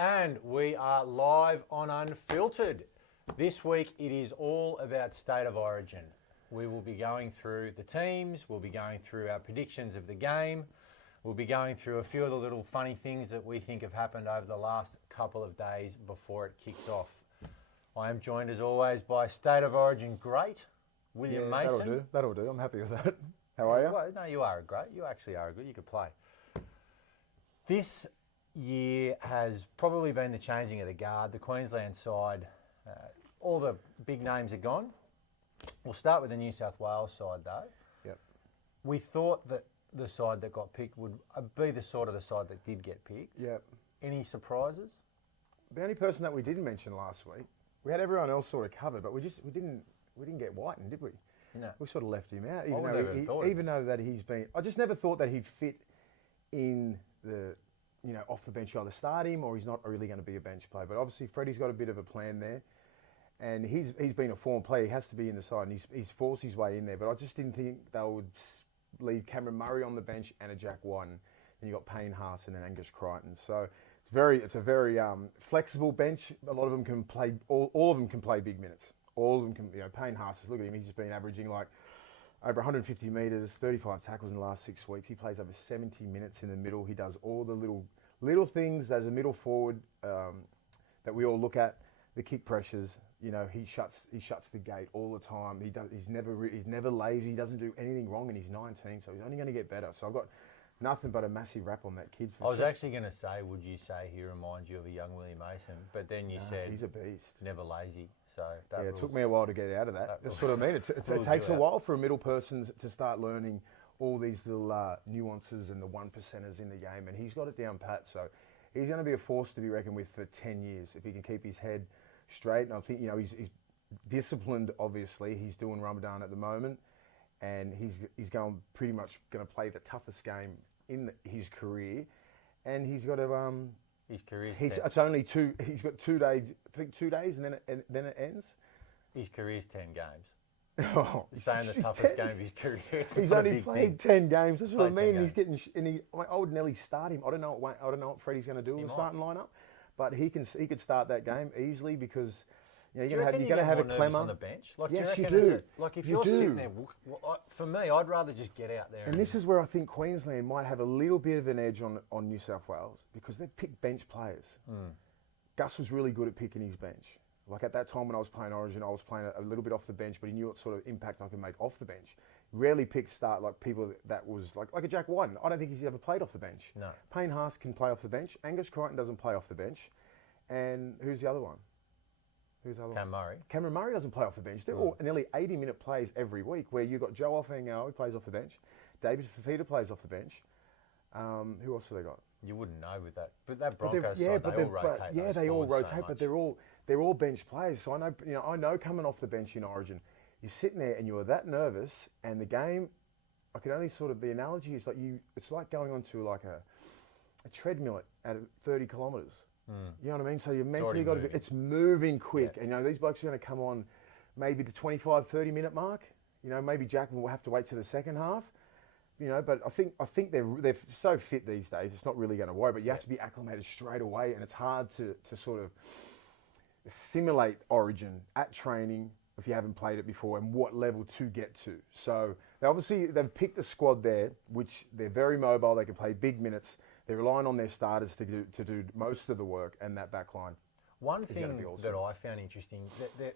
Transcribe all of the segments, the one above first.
And we are live on Unfiltered. This week it is all about State of Origin. We will be going through the teams, we'll be going through our predictions of the game, we'll be going through a few of the little funny things that we think have happened over the last couple of days before it kicks off. I am joined as always by State of Origin great, William Mason. That'll do. I'm happy with that. How are you? Well, no, you are a great. You actually are a good. You could play. This year has probably been the changing of the guard. The Queensland side, all the big names are gone. We'll start with the New South Wales side though. Yep. We thought that the side that got picked would be the sort of the side that did get picked. Yep. Any surprises? The only person that we didn't mention last week, we had everyone else sort of covered, but we didn't get Whiten, did we? No. We sort of left him out, Even though that he's been. I just never thought that he'd fit in the, off the bench. You either start him or he's not really going to be a bench player. But obviously Freddie's got a bit of a plan there, and he's been a form player. He has to be in the side, and he's forced his way in there. But I just didn't think they would leave Cameron Murray on the bench and a Jack Whiten. And you got Payne Haas and then Angus Crichton. So it's a very flexible bench. A lot of them can play. All of them can play big minutes. All of them can. Payne Haas, look at him. He's just been averaging like over 150 metres, 35 tackles in the last 6 weeks. He plays over 70 minutes in the middle. He does all the little things as a middle forward that we all look at. The kick pressures. He shuts the gate all the time. He's never lazy. He doesn't do anything wrong, and he's 19, so he's only going to get better. So I've got nothing but a massive rap on that kid. I was actually going to say, would you say he reminds you of a young Willie Mason? But then you said he's a beast. Never lazy. So it took me a while to get out of that. That's what I mean. It takes a while for a middle person to start learning all these little nuances and the one percenters in the game, and he's got it down pat. So he's going to be a force to be reckoned with for 10 years if he can keep his head straight. And I think he's disciplined. Obviously, he's doing Ramadan at the moment, and he's going pretty much going to play the toughest game in his career, and he's got to his career. It's only two. He's got 2 days. I think 2 days, and then it ends. His career's 10 games. Oh, he's saying the toughest game of his career. He's only played 10 games. That's what I mean. He's getting. I would nearly start him. I don't know what Freddie's going to do in the starting lineup, but he could start that game easily because. You're going to have a Clemmer on the bench. Yes, you do. If you're sitting there, for me, I'd rather just get out there. And this is where I think Queensland might have a little bit of an edge on New South Wales because they've picked bench players. Gus was really good at picking his bench. Like at that time when I was playing Origin, I was playing a little bit off the bench, but he knew what sort of impact I could make off the bench. Rarely picked people that was like a Jack Whiten. I don't think he's ever played off the bench. No. Payne Haas can play off the bench. Angus Crichton doesn't play off the bench. And who's the other one? Cameron Murray doesn't play off the bench. They're all nearly 80-minute plays every week where you've got Joe Offengow, who plays off the bench. David Fafita plays off the bench. Who else have they got? You wouldn't know with that. But that Broncos side, they all rotate. They all rotate, but they're all bench players. So I know coming off the bench in Origin, you're sitting there and you are that nervous, and the game, I can only the analogy is it's like going onto like a treadmill at 30 kilometres. You know what I mean? So you're mentally got to be, it's moving quick. Yeah. And these blokes are going to come on maybe the 25, 30 minute mark. Maybe Jackman will have to wait to the second half. But I think they're so fit these days, it's not really going to worry, but you have to be acclimated straight away, and it's hard to sort of simulate Origin at training if you haven't played it before and what level to get to. So they've picked a squad there, which they're very mobile, they can play big minutes. They're relying on their starters to do most of the work, and that back line. One thing that I found interesting, that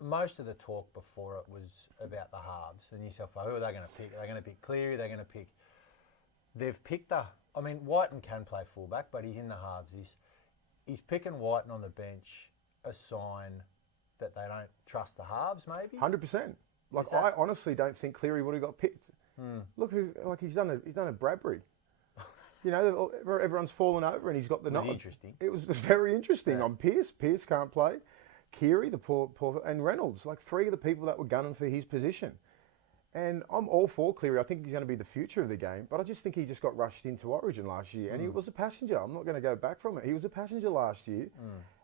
most of the talk before it was about the halves. The New South Wales, who are they going to pick? Are they going to pick Cleary? They've picked Whiten can play fullback, but he's in the halves. Is picking Whiten on the bench a sign that they don't trust the halves, maybe? 100%. I honestly don't think Cleary would have got picked. Look, he's done a Bradbury. Everyone's fallen over and he's got the nod. Interesting. It was very interesting. On Pearce can't play. Keary, the poor, and Reynolds, like 3 of the people that were gunning for his position. And I'm all for Cleary. I think he's going to be the future of the game. But I just think he just got rushed into Origin last year, and he was a passenger. I'm not going to go back from it. He was a passenger last year,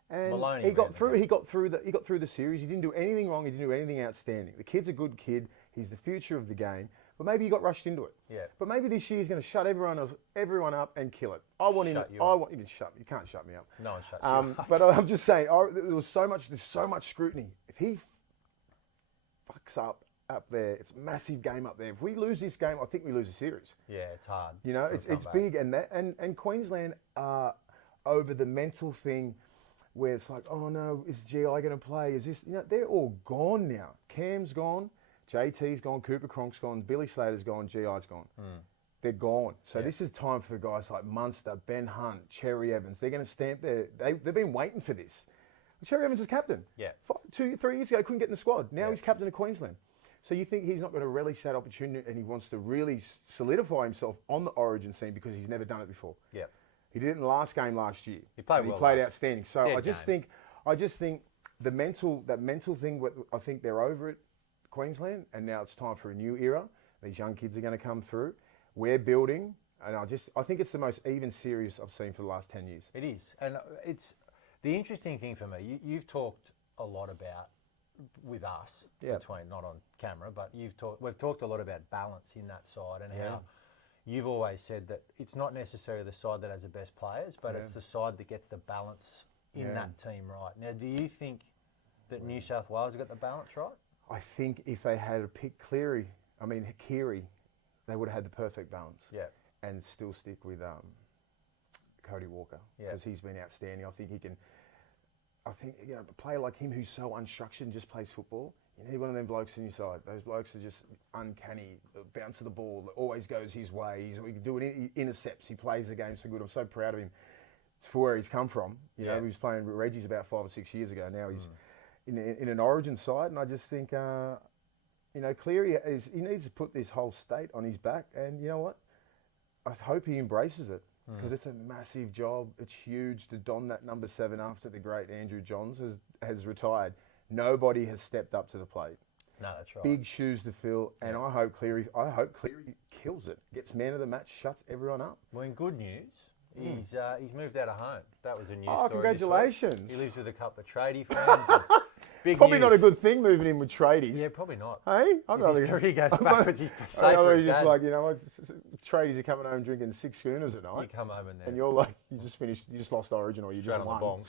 and Maloney he got through. He got through the series. He didn't do anything wrong. He didn't do anything outstanding. The kid's a good kid. He's the future of the game. But maybe he got rushed into it. Yeah. But maybe this year he's going to shut everyone up and kill it. I want him. Shut you I up. want you can shut. You can't shut me up. No one shuts you up. But I'm just saying, there's so much scrutiny. If he fucks up there, it's a massive game up there. If we lose this game, I think we lose a series. Yeah, it's hard. You know, it's big, and Queensland are over the mental thing where it's like, oh no, is GI going to play? Is this? You know, they're all gone now. Cam's gone, JT's gone, Cooper Cronk's gone, Billy Slater's gone, GI's gone. They're gone. So this is time for guys like Munster, Ben Hunt, Cherry Evans. They're going to stamp their. They've been waiting for this. Cherry Evans is captain. Yeah. 2, 3 years ago, couldn't get in the squad. Now he's captain of Queensland. So you think he's not going to relish that opportunity, and he wants to really solidify himself on the Origin scene because he's never done it before. Yeah. He did it in the last game last year. He played well. He played outstanding. So Dead I just think that mental thing. I think they're over it, Queensland, and now it's time for a new era. These young kids are going to come through. We're building, and I think it's the most even series I've seen for the last 10 years. It is, and it's the interesting thing for me. You've talked a lot about with us between not on camera, but we've talked a lot about balance in that side and how you've always said that it's not necessarily the side that has the best players, but it's the side that gets the balance in that team right. Now, do you think that New South Wales have got the balance right? I think if they had picked Keary, they would have had the perfect balance. Yeah. And still stick with Cody Walker because he's been outstanding. I think a player like him who's so unstructured and just plays football, you need one of them blokes on your side. Those blokes are just uncanny. The bounce of the ball always goes his way. He can do it. He intercepts. He plays the game so good. I'm so proud of him for where he's come from. You know, he was playing with Reggie's about 5 or 6 years ago. Now he's in an Origin side, and I just think, Cleary he needs to put this whole state on his back. And you know what? I hope he embraces it. Because it's a massive job. It's huge to don that number 7 after the great Andrew Johns has retired. Nobody has stepped up to the plate. No, that's right. Big shoes to fill, and I hope Cleary kills it. Gets man of the match, shuts everyone up. Well, in good news, he's moved out of home. That was a news story. Oh, congratulations! He lives with a couple of tradie friends. Big probably news. not a good thing moving in with tradies. Yeah, probably not. Hey, if his career goes backwards, he's safer. He's just like, tradies are coming home drinking 6 schooners at night. You come home and you're like, you just lost Origin, or you just won.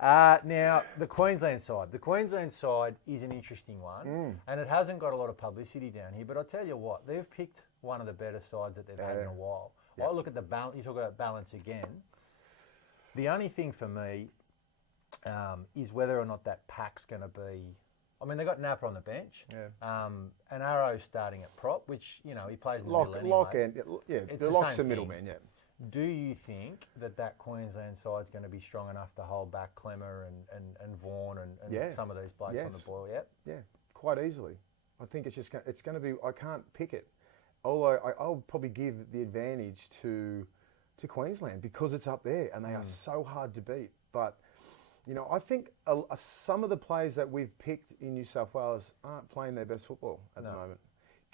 Now, the Queensland side. The Queensland side is an interesting one, and it hasn't got a lot of publicity down here. But I tell you what, they've picked one of the better sides that they've had in a while. I look at the balance. You talk about balance again. The only thing for me is whether or not that pack's going to be. I mean, they got Napper on the bench, and Arrow's starting at prop, which he plays in the middle anyway. The lock's the middleman. Yeah. Do you think that Queensland side's going to be strong enough to hold back Clemmer and Vaughan and some of these blokes on the boil? Yeah, quite easily. I think it's going to be. I can't pick it. Although I'll probably give the advantage to Queensland because it's up there and they are so hard to beat. But I think some of the players that we've picked in New South Wales aren't playing their best football at the moment.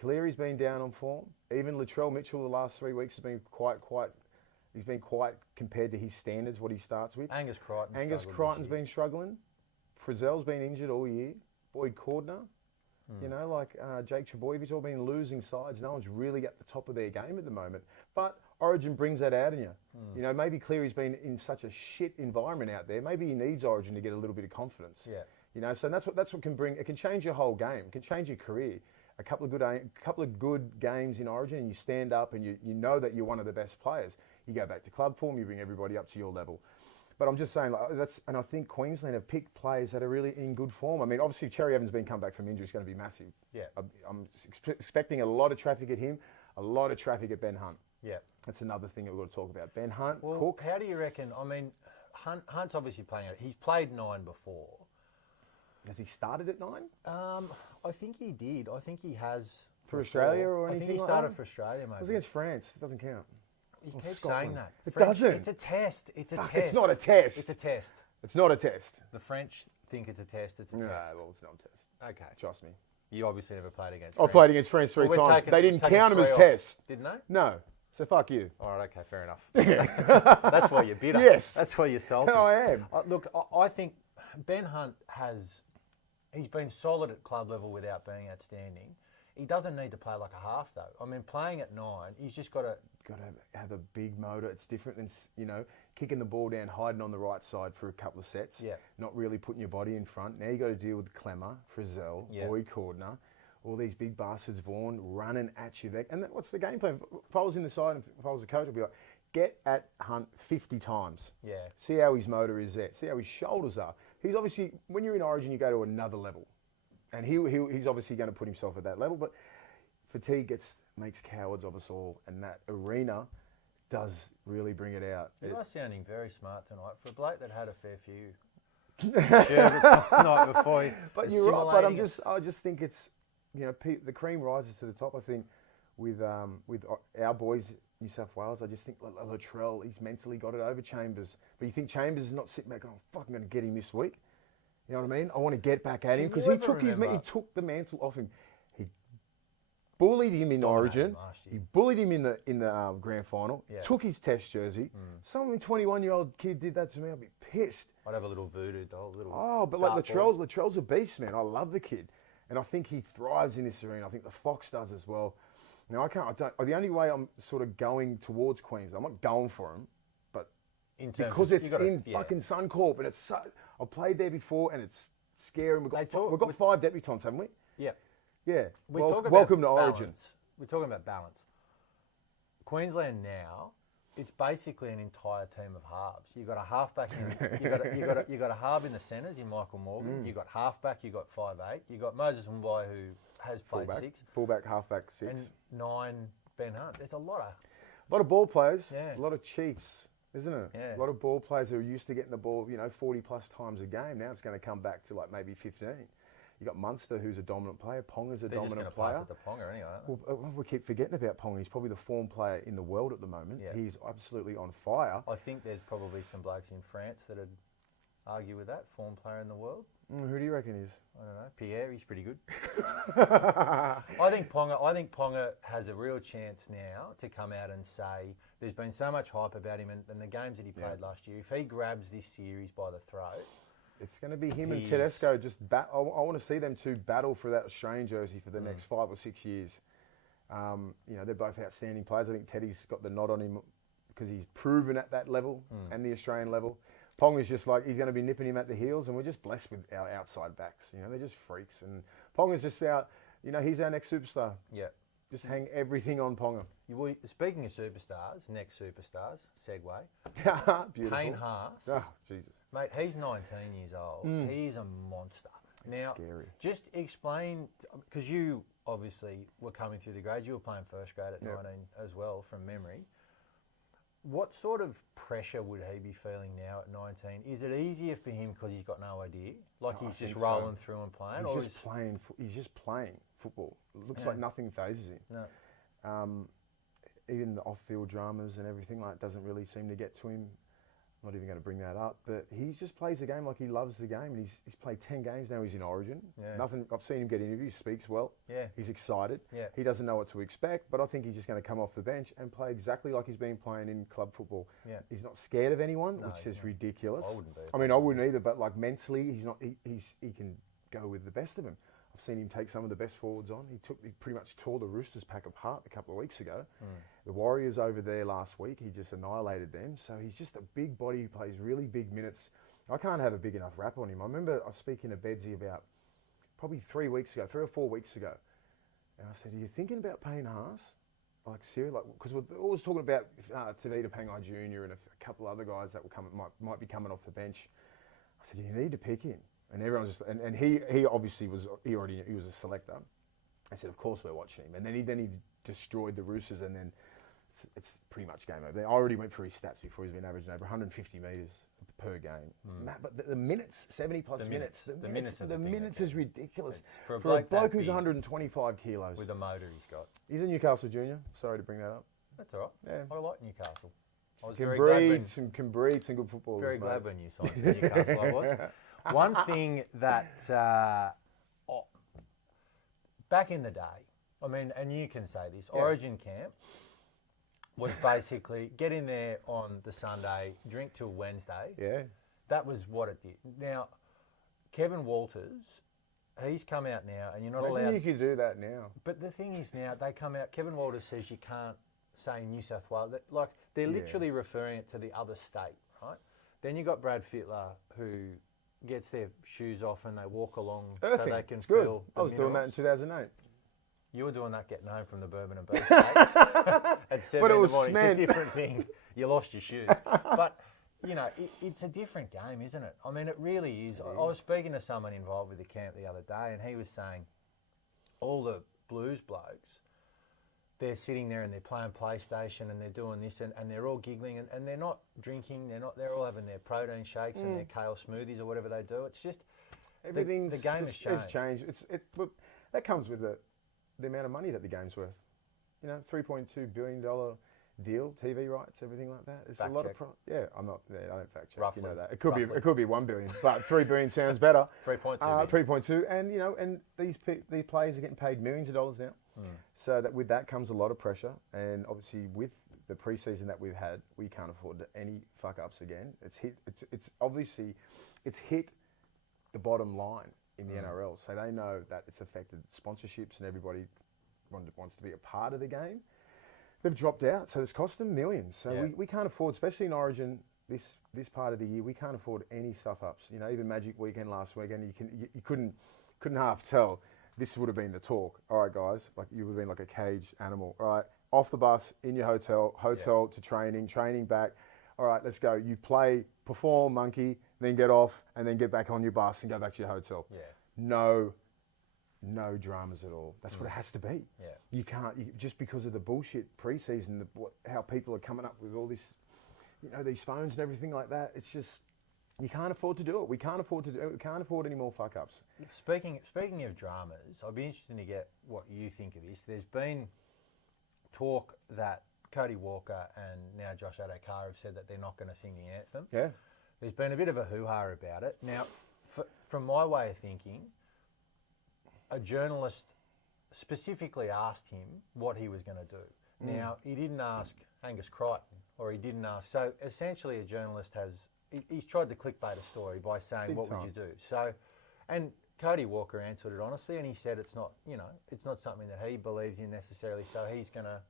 Cleary's been down on form. Even Latrell Mitchell the last 3 weeks has been quite. He's been quite compared to his standards, what he starts with. Angus Crichton's been struggling. Frizzell's been injured all year. Boyd Cordner. Jake Trebojevic, all been losing sides. No one's really at the top of their game at the moment. But Origin brings that out in you. Maybe Cleary's been in such a shit environment out there. Maybe he needs Origin to get a little bit of confidence. Yeah. So that's what can bring. It can change your whole game. It can change your career. A couple of good games in Origin, and you stand up and you know that you're one of the best players. You go back to club form. You bring everybody up to your level. But I'm just saying, and I think Queensland have picked players that are really in good form. I mean, obviously, Cherry Evans being come back from injury is going to be massive. Yeah. I'm expecting a lot of traffic at him, a lot of traffic at Ben Hunt. Yeah. That's another thing that we've got to talk about. Ben Hunt, well, Cook. How do you reckon? I mean, Hunt's obviously playing it. He's played 9 before. Has he started at 9? I think he did. I think he has. For Australia or anything? I think he started for Australia, maybe. It was against France. It doesn't count. You keep saying that. It doesn't. It's a test. It's a test. It's not a test. It's a test. It's not a test. The French think it's a test. It's a test. No, well, it's not a test. Okay. Trust me. You obviously never played against France. I played against France 3 times. They didn't count them as tests. Didn't they? No. So fuck you. All right, okay, fair enough. That's why you're bitter. Yes. That's why you're salty. I am. Look, I think Ben Hunt he's been solid at club level without being outstanding. He doesn't need to play like a half, though. I mean, playing at 9, he's just got to... Got to have a big motor. It's different than, kicking the ball down, hiding on the right side for a couple of sets. Yeah. Not really putting your body in front. Now you got to deal with Clemmer, Frizzell, Boyd Cordner, all these big bastards, Vaughan, running at you. And what's the game plan? If I was in the side, if I was a coach, I'd be like, get at Hunt 50 times. Yeah. See how his motor is there. See how his shoulders are. He's obviously, when you're in Origin, you go to another level. And he's obviously going to put himself at that level. But fatigue makes cowards of us all. And that arena does really bring it out. You are sounding very smart tonight. For a bloke that had a fair few sherbets the night before. But you're right. But I just think it's, the cream rises to the top. I think with our boys, New South Wales, I just think Latrell, he's mentally got it over Chambers. But you think Chambers is not sitting back going, I'm fucking going to get him this week. You know what I mean? I want to get back at him because he took the mantle off him. He bullied him in Origin. He bullied him in the grand final. Yeah. Took his Test jersey. Some 21-year-old kid did that to me. I'd be pissed. I'd have a little voodoo doll. But like Latrell's a beast, man. I love the kid, and I think he thrives in this arena. I think the Fox does as well. Now the only way I'm sort of going towards Queensland, I'm not going for him, but because it's in fucking Suncorp and it's I've played there before and it's scary. We've got 5 debutants, haven't we? Yeah. Yeah. Welcome to Origin. We're talking about balance. Queensland now, it's basically an entire team of halves. You've got a halfback you got a half in the centres in Michael Morgan. You've got halfback, you've got 5'8". You've got Moses Mbai who has played six. Fullback, halfback, 6. And 9 Ben Hunt. There's a lot of ball players, yeah. A lot of Chiefs, isn't it? Yeah. A lot of ball players who are used to getting the ball, 40 plus times a game. Now it's going to come back to like maybe 15. You got Munster, who's a dominant player. Ponga's a dominant player. They're just going to pass it to Ponga anyway. Well, we keep forgetting about Ponga. He's probably the form player in the world at the moment. Yeah. He's absolutely on fire. I think there's probably some blokes in France that'd argue with that. Form player in the world. Who do you reckon is? I don't know. Pierre, he's pretty good. I think Ponga has a real chance now to come out and say there's been so much hype about him and the games that he played last year. If he grabs this series by the throat, it's going to be him and Tedesco just I want to see them two battle for that Australian jersey for the next 5 or 6 years. They're both outstanding players. I think Teddy's got the nod on him because he's proven at that level and the Australian level. Pong is just like, he's going to be nipping him at the heels, and we're just blessed with our outside backs. They're just freaks. And Pong is just he's our next superstar. Yeah. Just hang everything on Ponga. Speaking of superstars, next superstars, segue. Beautiful. Payne Haas. Oh, Jesus. Mate, he's 19 years old. He's a monster. Now, scary. Just explain, because you obviously were coming through the grades. You were playing first grade at 19 as well, from memory. What sort of pressure would he be feeling now at 19? Is it easier for him because he's got no idea? He's just rolling through and playing? He's just playing football. It looks like nothing phases him. No. Even the off-field dramas and everything doesn't really seem to get to him. I'm not even going to bring that up, but he just plays the game like he loves the game. And he's played 10 games now. He's in Origin. Yeah. I've seen him get interviews. Speaks well. Yeah. He's excited. Yeah. He doesn't know what to expect, but I think he's just going to come off the bench and play exactly like he's been playing in club football. Yeah. He's not scared of anyone, which is ridiculous. I wouldn't be. I wouldn't either. But mentally, he's not. He can go with the best of them. I've seen him take some of the best forwards on. He pretty much tore the Roosters pack apart a couple of weeks ago. The Warriors over there last week, he just annihilated them. So he's just a big body who plays really big minutes. I can't have a big enough rap on him. I remember I was speaking to Bedsy about probably 3 or 4 weeks ago. And I said, are you thinking about Payne Haas? Seriously? Because we're always talking about Tavita Pangai Jr. and a couple other guys that might be coming off the bench. I said, you need to pick him. And everyone and he obviously was a selector. I said, of course we're watching him. And then he destroyed the Roosters, and then it's pretty much game over. I already went through his stats before. He's been averaging over 150 metres per game. But the minutes, 70 plus minutes. The minutes is ridiculous. For a bloke who's 125 kilos. With the motor he's got. He's a Newcastle junior. Sorry to bring that up. That's all right. Yeah. I like Newcastle. I was can breed some good footballers. Very glad when you signed for Newcastle, I was. One thing that back in the day, and you can say this, Origin camp was basically get in there on the Sunday, drink till Wednesday. Yeah. That was what it did. Now, Kevin Walters he's come out now, and you're not Imagine allowed. you could do that now. But the thing is now, they come out, Kevin Walters says you can't say New South Wales. Like, they're literally referring it to the other state, right? Then you got Brad Fittler, who gets their shoes off and they walk along Earthing. so they can It's good. feel the I was doing that in minerals. 2008. You were doing that getting home from the Bourbon and Beef at 7 But it in was the morning. cement. It's a different thing. You lost your shoes. But, you know, it's a different game, isn't it? I mean, it really is. I was speaking to someone involved with the camp the other day, and he was saying all the Blues blokes, they're sitting there and they're playing PlayStation and they're doing this and they're all giggling and they're not drinking, they're all having their protein shakes and their kale smoothies or whatever they do. It's just Everything's the game has changed. But that comes with the amount of money that the game's worth. You know, $3.2 billion deal, TV rights, everything like that. It's Fact a lot check. of I don't fact check. Roughly. You know that. Roughly. It could be 1 billion, but 3 billion sounds better. 3.2 3.2, and you know, and these players are getting paid millions of dollars now. So that with that comes a lot of pressure, and obviously with the preseason that we've had, we can't afford any fuck ups again. It's obviously hit the bottom line in the NRL, so they know that it's affected sponsorships and everybody wants to be a part of the game. They've dropped out, so it's cost them millions. So we can't afford, especially in Origin this part of the year, we can't afford any stuff ups. You know, even Magic Weekend last weekend, you couldn't half tell. This would have been the talk. All right, guys, like you would have been like a caged animal. All right, off the bus, in your hotel to training back. All right, let's go. You play, perform, monkey, then get off, and then get back on your bus and go back to your hotel. Yeah. No dramas at all. That's what it has to be. Yeah. You can't, just because of the bullshit preseason, how people are coming up with all this, you know, these phones and everything like that. It's just, you can't afford to do it. We can't afford to do it. We can't afford any more fuck ups. Speaking of dramas, I'd be interested to get what you think of this. There's been talk that Cody Walker and now Josh Adokar have said that they're not going to sing the anthem. Yeah. There's been a bit of a hoo-ha about it. Now, from my way of thinking, a journalist specifically asked him what he was going to do. Now, he didn't ask Angus Crichton, or he didn't ask. So, essentially, a journalist he's tried to clickbait a story by saying, what would you do? So, and Cody Walker answered it honestly, and he said it's not something that he believes in necessarily, so he's going to...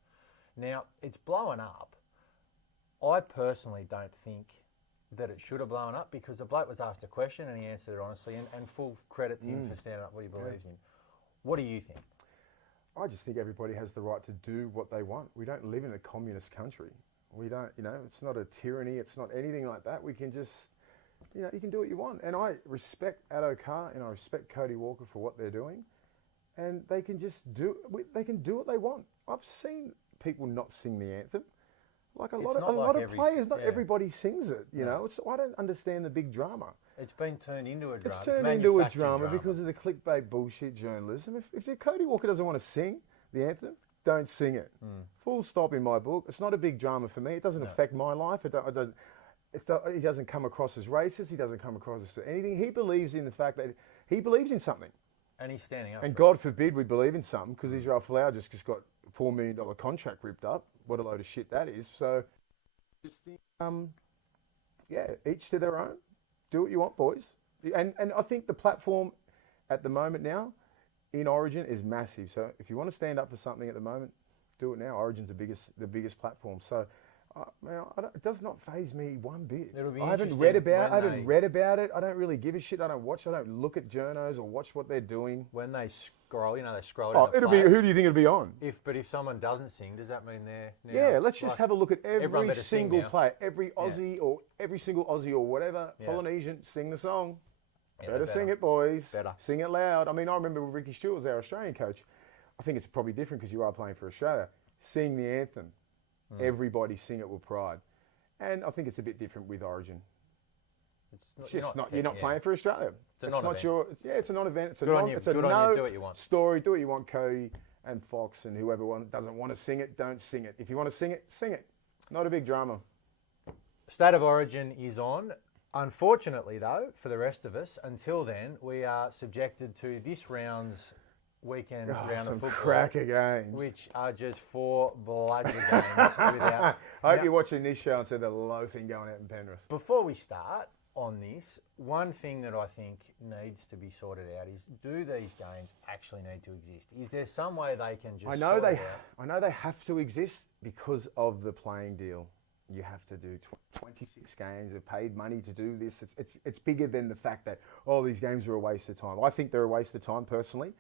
Now, it's blowing up. I personally don't think that it should have blown up, because the bloke was asked a question and he answered it honestly, and full credit to him for standing up what he believes in. What do you think? I just think everybody has the right to do what they want. We don't live in a communist country. We don't, it's not a tyranny. It's not anything like that. We can just, you can do what you want. And I respect Adokar and I respect Cody Walker for what they're doing. And they can just do what they want. I've seen people not sing the anthem. Like a lot of players, not everybody sings it. You know, I don't understand the big drama. It's been turned into a drama. It's turned into a drama because of the clickbait bullshit journalism. If Cody Walker doesn't want to sing the anthem, don't sing it. Full stop in my book. It's not a big drama for me. It doesn't affect my life. He doesn't come across as racist. He doesn't come across as anything. He believes in the fact that he believes in something. And he's standing up. And God forbid we believe in something, because Israel Folau just got a $4 million contract ripped up. What a load of shit that is. So, just think, each to their own. Do what you want, boys. And I think the platform at the moment now in Origin is massive. So if you want to stand up for something at the moment, do it now. Origin's the biggest platform. So it does not faze me one bit. I haven't read about it. I don't really give a shit. I don't watch. I don't look at journos or watch what they're doing. When they scroll, they scroll. Oh, it'll be. Who do you think it'll be on? If someone doesn't sing, does that mean they're now, yeah? Let's just have a look at every single player, every Aussie or every single Aussie or whatever Polynesian, sing the song. Yeah, better sing it, boys. Better sing it loud. I mean, I remember when Ricky Stewart was our Australian coach. I think it's probably different because you are playing for Australia. Sing the anthem. Everybody sing it with pride. And I think it's a bit different with Origin. You're not playing for Australia. It's a non-event. It's a non-event. It's a Good on you. Do what you want. Story. Do what you want, Cody and Fox and whoever doesn't want to sing it, don't sing it. If you want to sing it, sing it. Not a big drama. State of Origin is on. Unfortunately, though, for the rest of us, until then, we are subjected to this round's weekend round of football. Cracker games. Which are just 4 bloody games without... I hope you're watching this show instead of the loafing going out in Penrith. Before we start, on this, one thing that I think needs to be sorted out is, do these games actually need to exist? Is there some way they can just I know sort they, it out? I know they have to exist because of the playing deal. You have to do 26 games. They've paid money to do this. It's bigger than the fact that these games are a waste of time. I think they're a waste of time personally,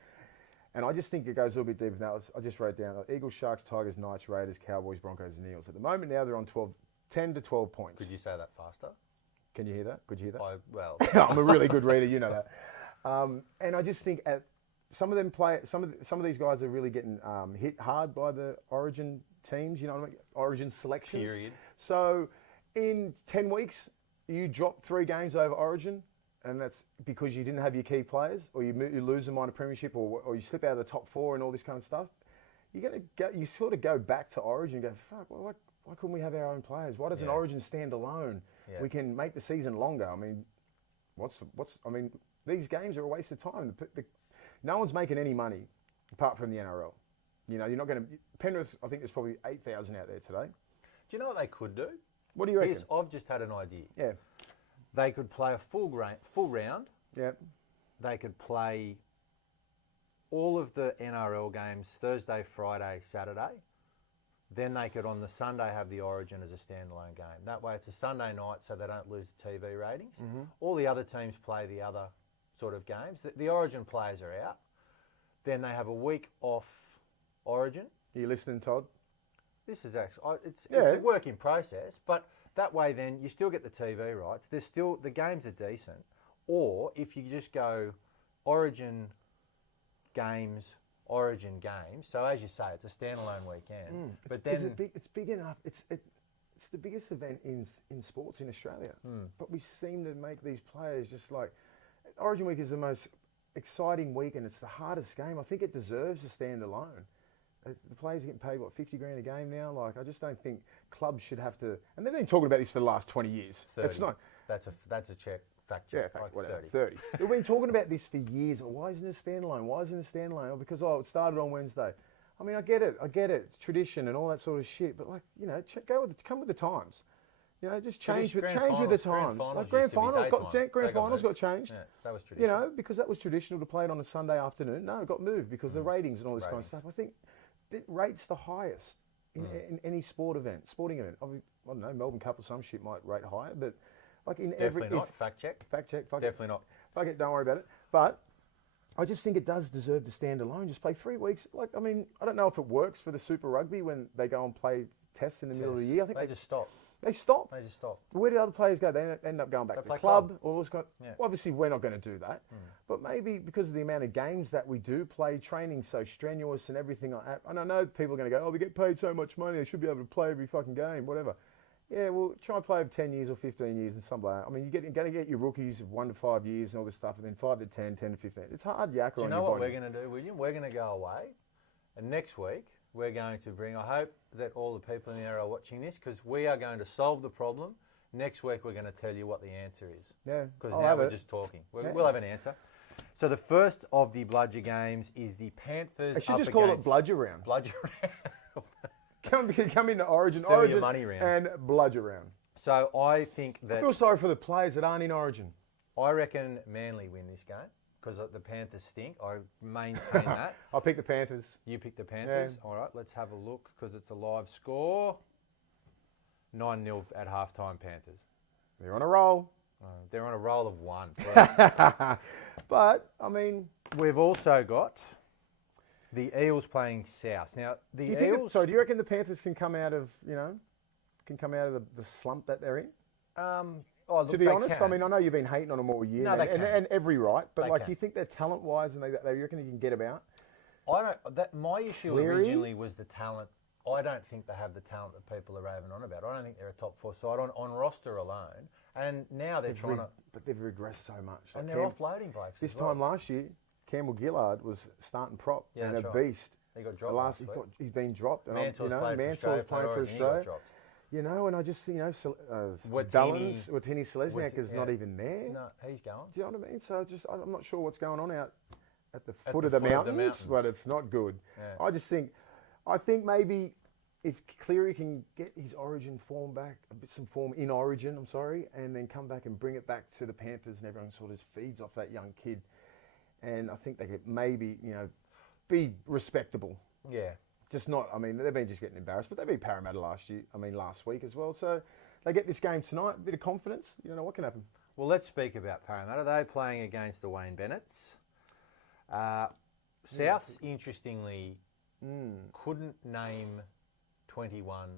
and I just think it goes a little bit deeper. Now I just wrote down Eagles, Sharks, Tigers, Knights, Raiders, Cowboys, Broncos, and Eels. At the moment now they're on 10 to 12 points. Could you say that faster? Can you hear that? Could you hear that? Well, I'm a really good reader, you know that. And I just think some of these guys are really getting hit hard by the Origin teams. You know what I mean? Origin selections. Period. So in 10 weeks, you drop 3 games over Origin, and that's because you didn't have your key players, or you lose them on a premiership, or you slip out of the top 4 and all this kind of stuff. You sort of go back to Origin and go, fuck, why couldn't we have our own players? Why doesn't Origin stand alone? Yeah. We can make the season longer. I mean, these games are a waste of time. No one's making any money apart from the NRL. You know, you're not going to. Penrith, I think there's probably 8,000 out there today. Do you know what they could do? What do you reckon? I've just had an idea. Yeah. They could play a full round. Yeah. They could play all of the NRL games Thursday, Friday, Saturday. Then they could, on the Sunday, have the Origin as a standalone game. That way it's a Sunday night so they don't lose the TV ratings. Mm-hmm. All the other teams play the other sort of games. The Origin players are out. Then they have a week off Origin. Are you listening, Todd? This is actually, it's a work in process, but that way then you still get the TV rights. There's still, the games are decent. Or if you just go Origin games, so as you say, it's a standalone weekend. But then it's big enough. It's the biggest event in sports in Australia. But we seem to make these players just like Origin week is the most exciting week, and it's the hardest game. I think it deserves to stand alone. The players are getting paid, what, 50 grand a game now? Like, I just don't think clubs should have to. And they've been talking about this for the last 20 years. 30. It's not. That's a check. Fact Yeah, check. fact, Like whatever. 30. 30. We've been talking about this for years. Why isn't it standalone? Why isn't it standalone? Oh, because it started on Wednesday. I mean, I get it. It's tradition and all that sort of shit. But like, you know, come with the times. You know, just change with the times. Like grand finals got changed. Yeah, that was traditional. You know, because that was traditional to play it on a Sunday afternoon. No, it got moved because of the ratings and all this kind of stuff. I think it rates the highest in any sporting event. I don't know, Melbourne Cup or some shit might rate higher, but like in Definitely not. Fact check. Definitely not. Fuck it, don't worry about it. But I just think it does deserve to stand alone. Just play 3 weeks. Like, I mean, I don't know if it works for the Super Rugby when they go and play tests in the middle of the year. I think they just stop. They stop. They just stop. Where do other players go? They end up going back to the club. Or well, obviously, we're not going to do that. But maybe because of the amount of games that we do play, training so strenuous and everything like that. And I know people are going to go, they get paid so much money, they should be able to play every fucking game, whatever. Yeah, well, try and play over 10 years or 15 years and something like that. I mean, you're going to get your rookies of 1 to 5 years and all this stuff, and then 5 to 10, 10 to 15. It's hard yakka on your body. Do you know what we're going to do, William? We're going to go away, and next week we're going to bring, I hope that all the people in there are watching this, because we are going to solve the problem. Next week we're going to tell you what the answer is. Yeah. Because now we're just talking. We'll have an answer. So the first of the Bludger games is the Panthers. I should just call it Bludger round. Bludger round. Come into Origin your money round. And Bludger round. So I think that... I feel sorry for the players that aren't in Origin. I reckon Manly win this game because the Panthers stink. I maintain that. I'll pick the Panthers. You pick the Panthers? Yeah. All right, let's have a look because it's a live score. 9-0 at halftime, Panthers. They're on a roll. They're on a roll of 1. But, I mean... We've also got the Eels playing South. Now, the Eels... do you reckon the Panthers can come out of, the slump that they're in? Look, to be honest, I mean, I know you've been hating on them all year, and every right, but do you think they're talent-wise and they reckon you can get about? My issue originally was the talent. I don't think they have the talent that people are raving on about. I don't think they're a top 4 side on roster alone. And now they're trying to... But they've regressed so much. And they're offloading blokes. This time last year, Campbell Gillard was starting prop and a beast. He got dropped He's been dropped. Mansell's playing for Australia. You know, and I just think, Watini Selesniak is not even there. No, he's going. Do you know what I mean? So I'm not sure what's going on out at the foot of the mountains, but it's not good. Yeah. I think maybe if Cleary can get his Origin form back, some form in Origin, and then come back and bring it back to the Panthers, and everyone sort of feeds off that young kid, and I think they could maybe, be respectable. Yeah. Just not, they've been just getting embarrassed, but they beat Parramatta last week as well. So they get this game tonight, a bit of confidence. You don't know what can happen. Well, let's speak about Parramatta. They're playing against the Wayne Bennetts. Souths, interestingly, couldn't name 21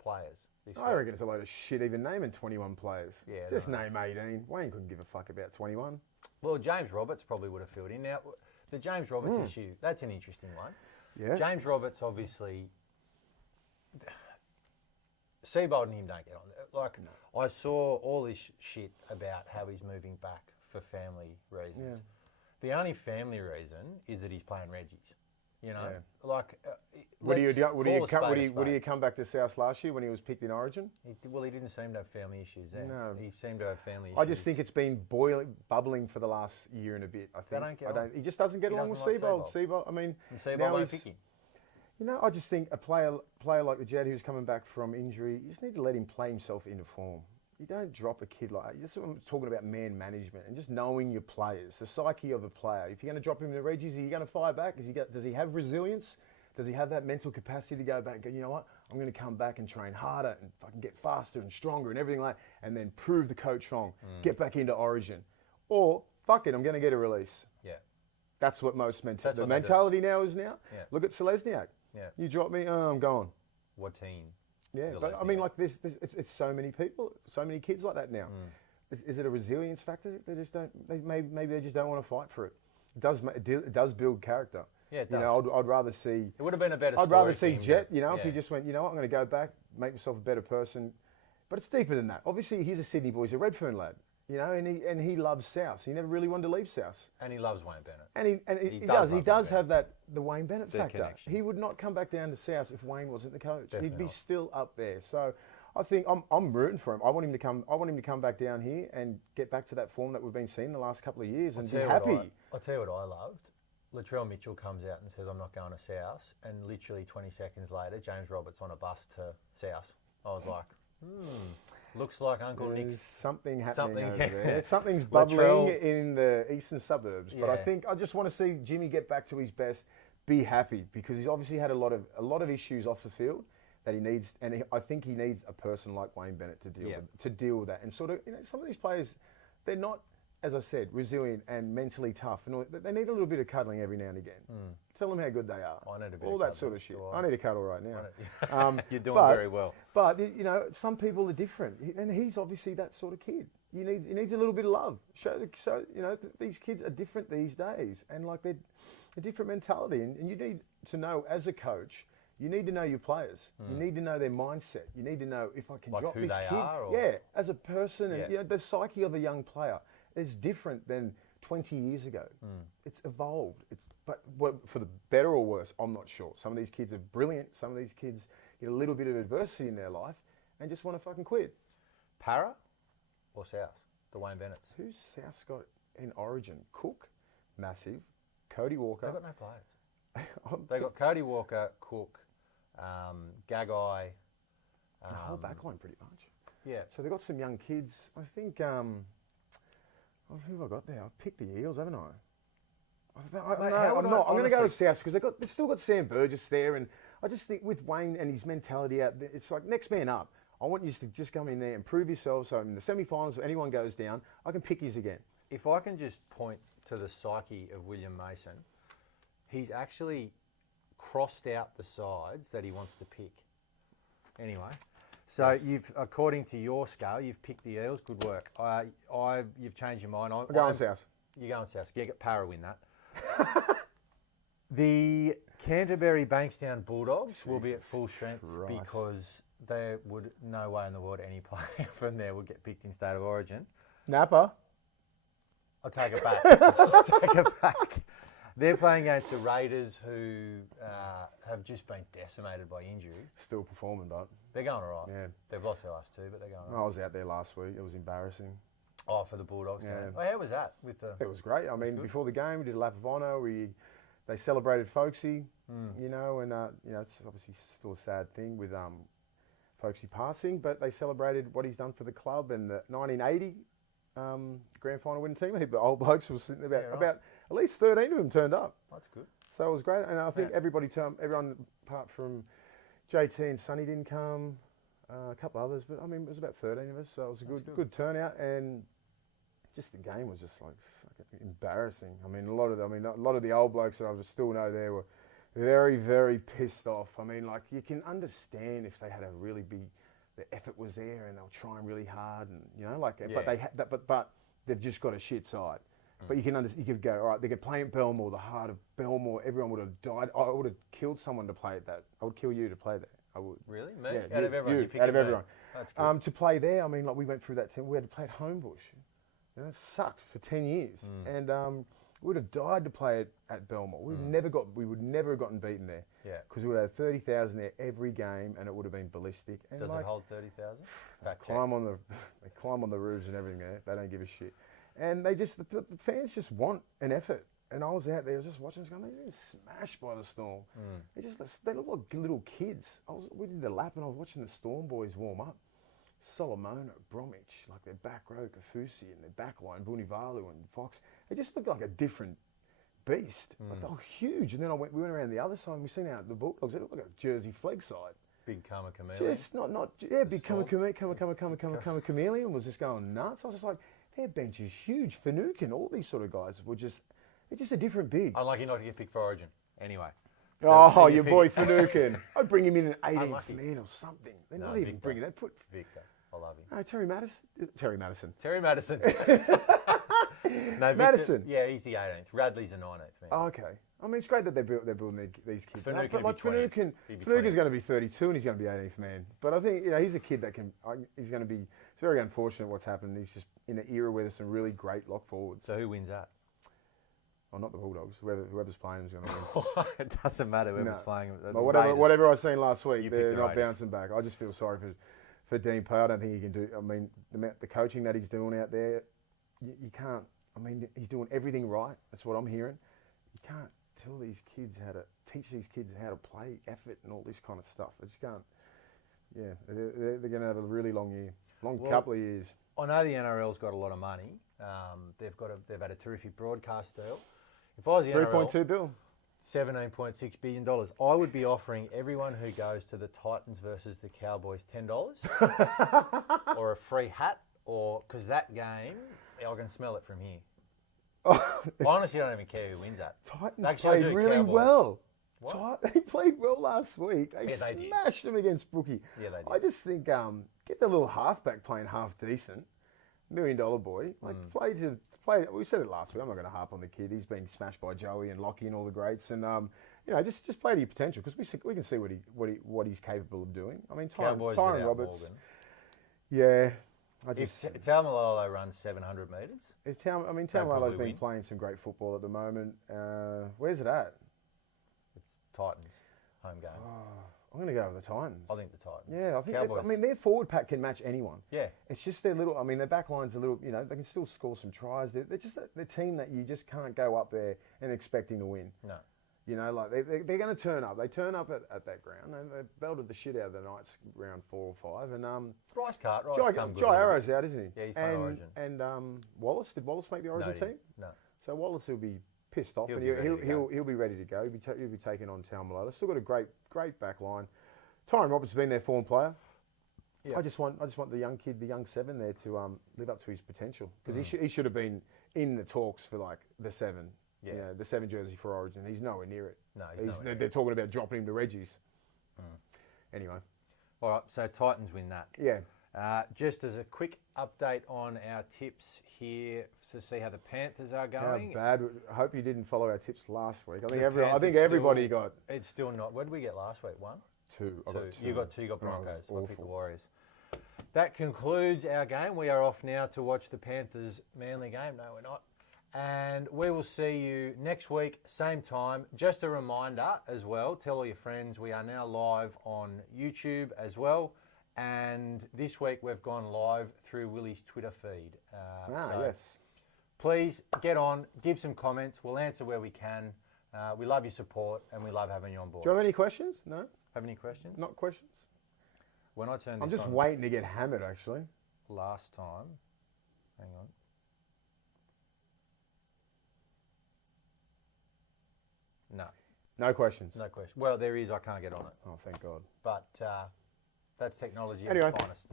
players this I week. reckon it's a load of shit even naming 21 players. Yeah, just name 18. Wayne couldn't give a fuck about 21. Well, James Roberts probably would have filled in. Now, the James Roberts issue, that's an interesting one. Yeah. James Roberts, obviously, Seabold and him don't get on. I saw all this shit about how he's moving back for family reasons. Yeah. The only family reason is that he's playing Reggie's. Would he have come back to South last year when he was picked in Origin? He didn't seem to have family issues there. No. He seemed to have family issues. I just think it's been bubbling for the last year and a bit. I think. He just doesn't get along with Seabold. And Seabold now won't pick him. I just think a player like the Jed who's coming back from injury, you just need to let him play himself into form. You don't drop a kid like that. That's what I'm talking about, man management and just knowing your players, the psyche of a player. If you're going to drop him in the Reggies, are you going to fire back? Does he have resilience? Does he have that mental capacity to go back and go, you know what, I'm going to come back and train harder and fucking get faster and stronger and everything like that, and then prove the coach wrong, get back into Origin. Or, fuck it, I'm going to get a release. Yeah. That's what most the mentality now is now. Yeah. Look at Selesniak. Yeah. You drop me, I'm gone. What team? Yeah, but it's so many people, so many kids like that now. Is it a resilience factor? They just don't. Maybe they just don't want to fight for it. It does build character. Yeah, it does. I'd rather see. It would have been a better. I'd rather see for him Jet. If he just went, I'm going to go back, make myself a better person. But it's deeper than that. Obviously, he's a Sydney boy. He's a Redfern lad. And he loves South. He never really wanted to leave South. And he loves Wayne Bennett. And he does have the Wayne Bennett factor. Connection. He would not come back down to South if Wayne wasn't the coach. Definitely He'd be not. still up there. So I think I'm rooting for him. I want him to come back down here and get back to that form that we've been seeing the last couple of years and be happy. I'll tell you what I loved. Latrell Mitchell comes out and says, I'm not going to South. And literally 20 seconds later, James Roberts on a bus to South. I was like, looks like Uncle Nick's... something happening over there. Something's bubbling in the eastern suburbs. But I just want to see Jimmy get back to his best, be happy, because he's obviously had a lot of issues off the field that he needs, and I think he needs a person like Wayne Bennett to deal with that. And sort of, some of these players, they're not, as I said, resilient and mentally tough, and they need a little bit of cuddling every now and again. Tell them how good they are. I need a bit all of that cuddling. sort of shit. I need a cuddle right now. You're doing very well. But some people are different, and he's obviously that sort of kid. He needs a little bit of love. These kids are different these days, and they're a different mentality. And you need to know, as a coach, you need to know your players. You need to know their mindset. You need to know if I can drop who this they kid. are, or... Yeah, as a person, and the psyche of a young player is different than 20 years ago. It's evolved. But for the better or worse, I'm not sure. Some of these kids are brilliant. Some of these kids get a little bit of adversity in their life and just want to fucking quit. Para or South? The Wayne Bennetts. Who's South's got in Origin? Cook, massive. Cody Walker. They've got no players. They've got Cody Walker, Cook, Gagai. The whole backline pretty much. Yeah. So they've got some young kids. I think, who have I got there? I've picked the Eels, haven't I? I'm not. I'm going to go with South because they've still got Sam Burgess there, and I just think with Wayne and his mentality out there, it's like next man up. I want you to just come in there and prove yourself. So in the semi-finals, if anyone goes down, I can pick yous again. If I can just point to the psyche of William Mason, he's actually crossed out the sides that he wants to pick. Anyway, so according to your scale, you've picked the Eels. Good work. You've changed your mind. I'm going South. You're going South. Get Para win that. The Canterbury Bankstown Bulldogs will be at full strength because there would no way in the world any player from there would get picked in State of Origin. Napa. I'll take it back. They're playing against the Raiders, who have just been decimated by injury. Still performing, but they're going all right. Yeah. They've lost their last two, but they're going all right. I was out there last week. It was embarrassing. Oh, for the Bulldogs. Yeah. Oh, how was that? It was great. Before the game, we did a lap of honour. We They celebrated Folksy, you know, and it's obviously still a sad thing with Folksy passing, but they celebrated what he's done for the club and the 1980 grand final winning team. The old blokes were sitting there about at least 13 of them turned up. That's good. So it was great, and I think everyone apart from JT and Sonny didn't come, a couple others, but I mean it was about 13 of us, so it was a good turnout, and just the game was just like fucking embarrassing. I mean a lot of the old blokes that I still know there were very, very pissed off. I mean, like you can understand if they had a really big, the effort was there and they were trying really hard, and you know, like, but they've just got a shit side. But you could go, all right, they could play at Belmore, the heart of Belmore, everyone would have died. I would have killed someone to play at that. I would kill you to play there. I would. Really? Me? Yeah, out of everyone? You out of everyone. That's good. To play there, I mean, like we went through that team. We had to play at Homebush. You know, it sucked for 10 years. And we would have died to play at Belmore. We would never have gotten beaten there. Yeah. Because we would have 30,000 there every game, and it would have been ballistic. And Does it hold 30,000? They climb on the roofs and everything there. They don't give a shit. And the fans just want an effort. And I was out there, I was just watching this going, they're getting smashed by the Storm. They look like little kids. We did the lap and I was watching the Storm boys warm up. Solomona, Bromwich, like their back row, Kafusi, and their back line, Vunivalu and Fox. They just looked like a different beast. Like they were huge. And then we went around the other side and we seen out the Bulldogs. They looked like a Jersey flag side. Big Kama Chameleon. Just big Kama Chameleon was just going nuts. I was just like, their bench is huge. Finucane, all these sort of guys were they're just a different big. Unlucky not to get picked for Origin. Anyway. So your boy Finucane. I'd bring him in an 18th man or something. They're not even bringing that. Put Victor. I love him. No, Terry Madison. Terry Madison. No, Victor, Madison. Yeah, he's the 18th. Radley's the 19th. Man. Oh, okay. I mean, it's great that they're building these kids. Finucane's going to be 32 and he's going to be 18th man. But I think he's a kid that he's going to be. It's very unfortunate what's happened. He's just in an era where there's some really great lock forwards. So who wins that? Oh, not the Bulldogs. Whoever's playing is going to win. It doesn't matter whoever's playing. But whatever I was saying last week, they're not bouncing back. I just feel sorry for Dean Play. I don't think he can do. I mean, the coaching that he's doing out there, you can't. I mean, he's doing everything right. That's what I'm hearing. You can't tell these kids teach these kids how to play, effort, and all this kind of stuff. They just can't. Yeah, they're going to have a really long year, couple of years. I know the NRL's got a lot of money. They've had a terrific broadcast deal. If I was the NRL, $3.2 billion. $17.6 billion. I would be offering everyone who goes to the Titans versus the Cowboys $10 or a free hat, or because that game, I can smell it from here. I honestly don't even care who wins that. Titans played really well. What? They played well last week. They smashed them against Brookie. Yeah, they did. I just think get the little halfback playing half decent. $1 million boy. Like play. We said it last week. I'm not going to harp on the kid. He's been smashed by Joey and Lockie and all the greats. And just play to your potential, because we can see what he's capable of doing. I mean, Tyron Roberts. Morgan. Yeah. If Taumalolo runs 700 metres. Taumalolo's been playing some great football at the moment. Where's it at? It's Titans home game. I'm going to go with the Titans. I think the Titans. Yeah, I think. Cowboys. Their forward pack can match anyone. Yeah. It's just their little. Their back line's a little. They can still score some tries. They're just the team that you just can't go up there and expecting to win. No. They're going to turn up. They turn up at that ground, and they belted the shit out of the Knights round 4 or 5. And Bryce Cartwright's come good. Jai Arrow's out, isn't he? Yeah, he's playing Origin. And Wallace, did Wallace make the Origin team? No. So Wallace will be pissed off, He'll be ready to go. He'll be taking on Taumalolo. Still got a great back line. Tyron Roberts has been their form player. Yeah. I just want the young kid, the young 7 there to live up to his potential, because he should have been in the talks for like the 7. Yeah. The 7 jersey for Origin. He's nowhere near it. No, they're talking about dropping him to Reggie's. Anyway. All right, so Titans win that. Yeah. Just as a quick update on our tips here to see how the Panthers are going. How bad? I hope you didn't follow our tips last week. I think everybody got. It's still not. What did we get last week? 1? 2. I got 2. You got 2. You got Broncos. I picked the Warriors. That concludes our game. We are off now to watch the Panthers Manly game. No, we're not. And we will see you next week, same time. Just a reminder as well, tell all your friends, we are now live on YouTube as well. And this week we've gone live through Willie's Twitter feed. Yes. Please get on, give some comments. We'll answer where we can. We love your support and we love having you on board. Do you have any questions? No? Have any questions? Not questions? When I turned I'm this just on waiting to get hammered, actually. last time, hang on. No, No questions? no question. Well, there is. I can't get on it, Oh, thank God. but that's technology at Anyway. its finest.